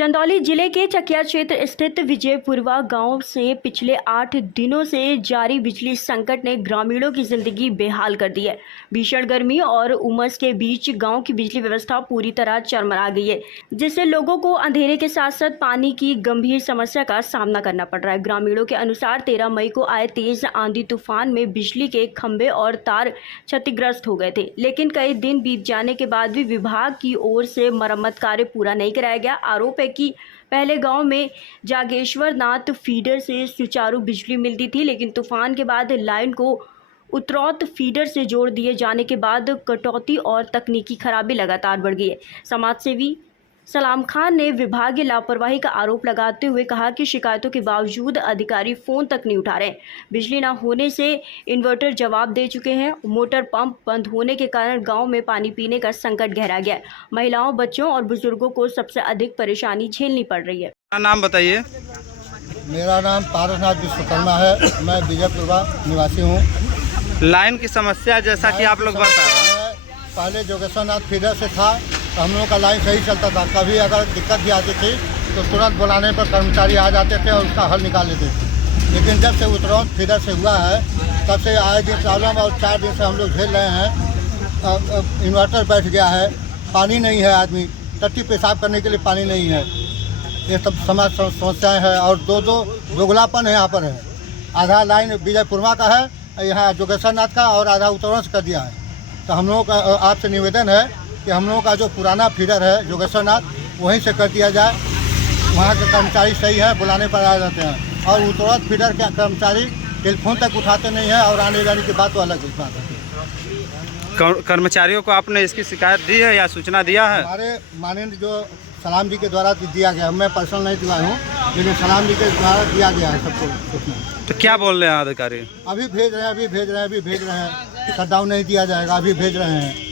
चंदौली जिले के चकिया क्षेत्र स्थित विजयपुरवा गांव से पिछले 8 दिनों से जारी बिजली संकट ने ग्रामीणों की जिंदगी बेहाल कर दी है। भीषण गर्मी और उमस के बीच गांव की बिजली व्यवस्था पूरी तरह चरमरा गई है, जिससे लोगों को अंधेरे के साथ साथ पानी की गंभीर समस्या का सामना करना पड़ रहा है। ग्रामीणों के अनुसार 13 मई को आए तेज आंधी तूफान में बिजली के खंभे और तार क्षतिग्रस्त हो गए थे, लेकिन कई दिन बीत जाने के बाद भी विभाग की ओर से मरम्मत कार्य पूरा नहीं कराया गया। आरोप है कि पहले गांव में जागेश्वर नाथ फीडर से सुचारू बिजली मिलती थी, लेकिन तूफान के बाद लाइन को उत्तरौत फीडर से जोड़ दिए जाने के बाद कटौती और तकनीकी खराबी लगातार बढ़ गई है। समाजसेवी सलाम खान ने विभागीय लापरवाही का आरोप लगाते हुए कहा कि शिकायतों के बावजूद अधिकारी फोन तक नहीं उठा रहे। बिजली न होने से इन्वर्टर जवाब दे चुके हैं। मोटर पंप बंद होने के कारण गांव में पानी पीने का संकट गहरा गया है। महिलाओं, बच्चों और बुजुर्गों को सबसे अधिक परेशानी झेलनी पड़ रही है। नाम बताइए। मेरा नाम पारसनाथ विश्वकर्मा है। मैं विजयपुरवा निवासी हूँ। लाइन की समस्या जैसा कि आप लोग बता रहे हैं, पहले जोगेश्वर नाथ फीडर से था तो हम लोगों का लाइन सही चलता था। कभी अगर दिक्कत भी आती थी तो तुरंत बुलाने पर कर्मचारी आ जाते थे और उसका हल निकाल लेते थे। लेकिन जब से उत्तरौत फीडर से हुआ है तब से आए दिन प्रॉब्लम और 4 दिन से हम लोग झेल रहे हैं। इन्वर्टर बैठ गया है, पानी नहीं है, आदमी टट्टी पेशाब करने के लिए पानी नहीं है। ये सब समाज समस्याएँ हैं और दो दोगलापन है यहाँ पर है। आधा लाइन विजयपुरवा का है, यहाँ जोगेश्वर नाथ का, और आधा उत्तरौत कर दिया है। तो हम लोगों का आपसे निवेदन है कि हम लोगों का जो पुराना फीडर है जोगेश्वर नाथ वहीं से कर दिया जाए। वहाँ के कर्मचारी सही है, बुलाने पर आ जाते हैं, और उत्तरौत फीडर के कर्मचारी टेलीफोन तक उठाते नहीं हैं और आने जाने की बात तो अलग बात है। कर्मचारियों को आपने इसकी शिकायत दी है या सूचना दिया है? हमारे माननीय जो सलाम जी के द्वारा दिया गया, मैं पर्सनल नहीं दिया हूँ, लेकिन सलाम जी के द्वारा दिया गया है सबको। तो क्या बोल रहे हैं अधिकारी? अभी भेज रहे हैं, अभी भेज रहे हैं, अभी भेज रहे हैं। शटडाउन नहीं दिया जाएगा, अभी भेज रहे हैं।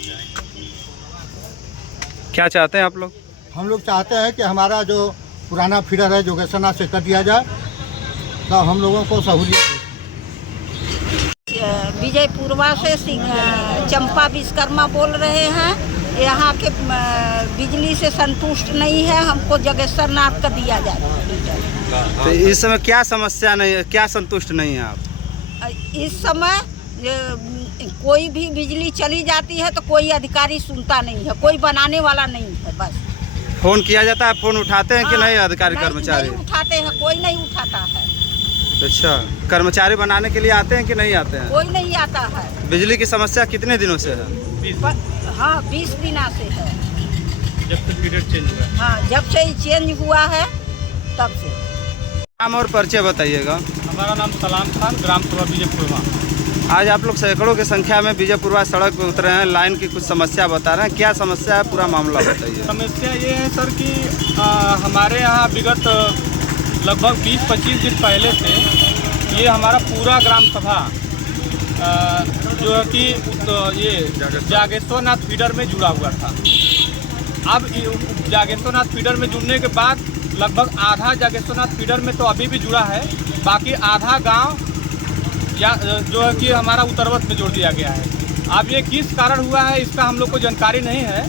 क्या चाहते हैं आप लोग? हम लोग चाहते हैं कि हमारा जो पुराना फीडर है जोगेश्वर नाथ से कर दिया जाए तो हम लोगों को सहूलियत। विजयपुरवा से चंपा विश्वकर्मा बोल रहे हैं। यहाँ के बिजली से संतुष्ट नहीं है, हमको जोगेश्वर नाथ का दिया जाए। तो इस समय क्या समस्या नहीं है, क्या संतुष्ट नहीं है आप? इस समय कोई भी बिजली चली जाती है तो कोई अधिकारी सुनता नहीं है, कोई बनाने वाला नहीं है। बस फोन किया जाता है, फोन उठाते हैं कि नहीं अधिकारी कर्मचारी? नहीं उठाते हैं, कोई नहीं उठाता है। अच्छा, कर्मचारी बनाने के लिए आते हैं कि नहीं आते हैं? कोई नहीं आता है। बिजली की समस्या कितने दिनों से है? 20 दिनों से है। जब से फीडर चेंज हुआ? हाँ, जब से चेंज हुआ है तब से। नाम और परिचय बताइएगा। हमारा नाम सलाम खान, ग्राम सभा विजयपुरवा। आज आप लोग सैकड़ों की संख्या में विजयपुरवा सड़क पर उतरे हैं, लाइन की कुछ समस्या बता रहे हैं। क्या समस्या है, पूरा मामला बताइए। समस्या ये है सर कि हमारे यहाँ विगत लगभग 20-25 दिन पहले से ये हमारा पूरा ग्राम सभा जो है कि ये जागेश्वर नाथ फीडर में जुड़ा हुआ था। अब जागेश्वर नाथ फीडर में जुड़ने के बाद लगभग आधा जागेश्वर नाथ फीडर में तो अभी भी जुड़ा है, बाकी आधा गांव या जो है कि हमारा उत्तरवत में जोड़ दिया गया है। अब ये किस कारण हुआ है इसका हम लोग को जानकारी नहीं है,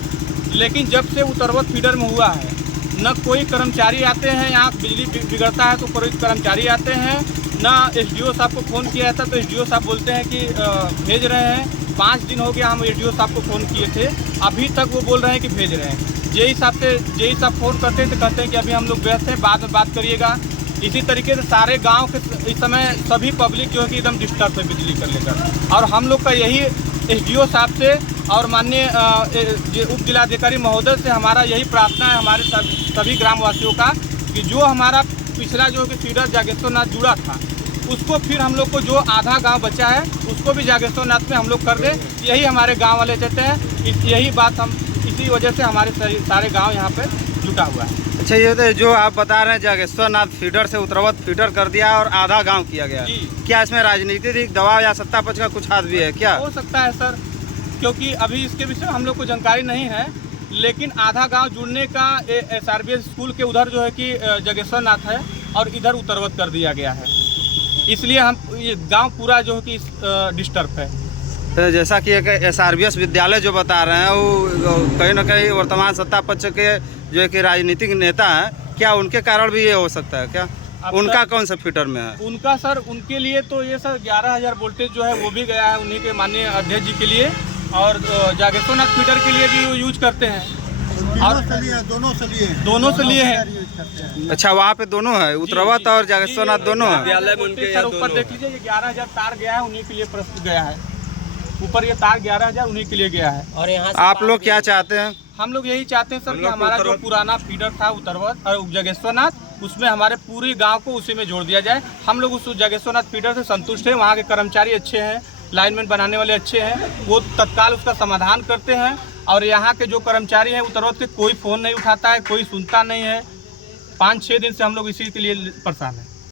लेकिन जब से उत्तरवत फीडर में हुआ है न कोई कर्मचारी आते हैं। यहाँ बिजली बिगड़ता है तो कोई कर्मचारी आते हैं, ना एसडीओ साहब को फ़ोन किया था तो एसडीओ साहब बोलते हैं कि भेज रहे हैं। 5 दिन हो गया हम एसडीओ साहब को फ़ोन किए थे, अभी तक वो बोल रहे हैं कि भेज रहे हैं। जेई साहब फ़ोन करते हैं तो कहते हैं कि अभी हम लोग व्यस्त हैं, बाद में बात करिएगा। इसी तरीके से सारे गांव के इस समय सभी पब्लिक जो है कि एकदम डिस्टर्ब है बिजली कर लेकर। और हम लोग का यही एसडीओ साहब से और माननीय उप जिलाधिकारी महोदय से हमारा यही प्रार्थना है, हमारे सभी ग्रामवासियों का, कि जो हमारा पिछला जो कि फीडर जागेश्वर नाथ जुड़ा था उसको फिर हम लोग को जो आधा गांव बचा है उसको भी जागेश्वर नाथ में हम लोग कर दें। यही हमारे गांव वाले चाहते हैं। यही बात हम इसी वजह से हमारे सारे गांव यहाँ पे जुटा हुआ है। अच्छा, ये तो जो आप बता रहे हैं जागेश्वर नाथ फीडर से उत्तरवत फीडर कर दिया और आधा गांव किया गया, क्या इसमें राजनीतिक दबाव या सत्ता पक्ष का कुछ हाथ भी है क्या? हो सकता है सर, क्योंकि अभी इसके विषय में हम लोग को जानकारी नहीं है, लेकिन आधा गांव जुड़ने का SRBS स्कूल के उधर जो है कि जागेश्वर नाथ है और इधर उत्तरवत कर दिया गया है, इसलिए हम ये गांव पूरा जो है कि डिस्टर्ब है। तो जैसा कि एक SRBS विद्यालय जो बता रहे हैं वो कहीं ना कहीं वर्तमान सत्ता पक्ष के जो है कि राजनीतिक नेता हैं, क्या उनके कारण भी ये हो सकता है क्या? अब उनका तक- कौन सा फीडर में है? उनका सर, उनके लिए तो ये सर 11,000 वोल्टेज जो है वो भी गया है उन्हीं के माननीय अध्यक्ष जी के लिए, और जागेश्वर नाथ फीडर के लिए भी वो यूज करते हैं। दोनों से लिए दोनों से लिए हैं। अच्छा, वहाँ पे दोनों है, उत्तरावत और जागेश्वर नाथ दोनों है। सर ऊपर देख लीजिए, ये 11,000 तार गया है, उन्हीं के लिए प्रस्तुत गया है। ऊपर ये तार 11,000 उन्हीं के लिए गया है। और यहाँ आप लोग क्या चाहते हैं? हम लोग यही चाहते हैं सर कि हमारा जो पुराना फीडर था उत्तरवत और जागेश्वर नाथ, उसमें हमारे पूरे गांव को उसी में जोड़ दिया जाए। हम लोग उस जागेश्वर नाथ फीडर से संतुष्ट हैं। वहाँ के कर्मचारी अच्छे हैं, लाइनमैन बनाने वाले अच्छे हैं, वो तत्काल उसका समाधान करते हैं। और यहाँ के जो कर्मचारी हैं उत्तरवत के, कोई फ़ोन नहीं उठाता है, कोई सुनता नहीं है। 5-6 दिन से हम लोग इसी के लिए परेशान हैं।